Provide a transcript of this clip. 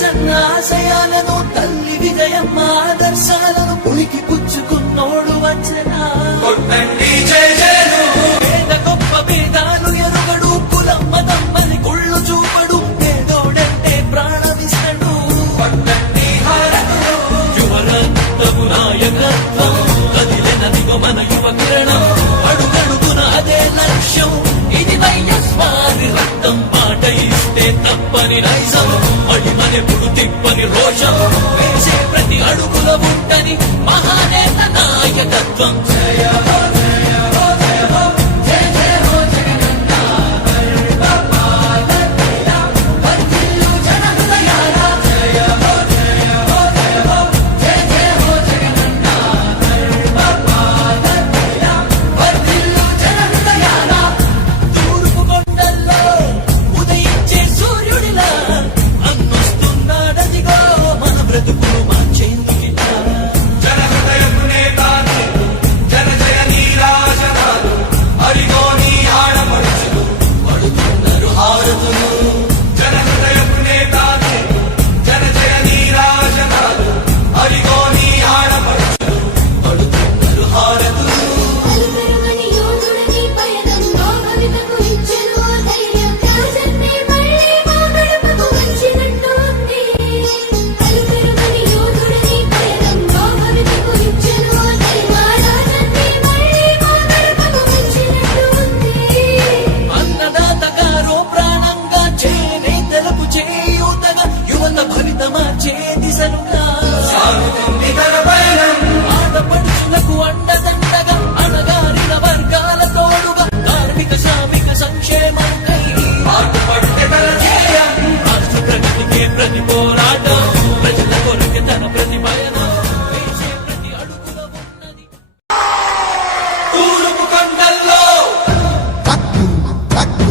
రాజన్న ఆశయాలను తల్లి విజయమ్మ ఆదర్శాలను పులికి పుచ్చుకున్నోడు వచ్చనా పేద గొప్ప భేదాలు ఎరుగడు కులం మతం అని కుళ్ళు చూపడు పేదోడంటే ప్రాణమిస్తడు యువరత్నము నాయకత్వం కదిలినదిగో మన యువ కిరణం అడుగడుగున అదే లక్ష్యం ఇది వైఎస్వారి రక్తం మాట ఇస్తే తప్పని నైజం అడిమనెప్పుడు తిప్పని రోషం వేసే ప్రతి అడుగుల ఉంటని మహానేత నాయకత్వం జయ జయ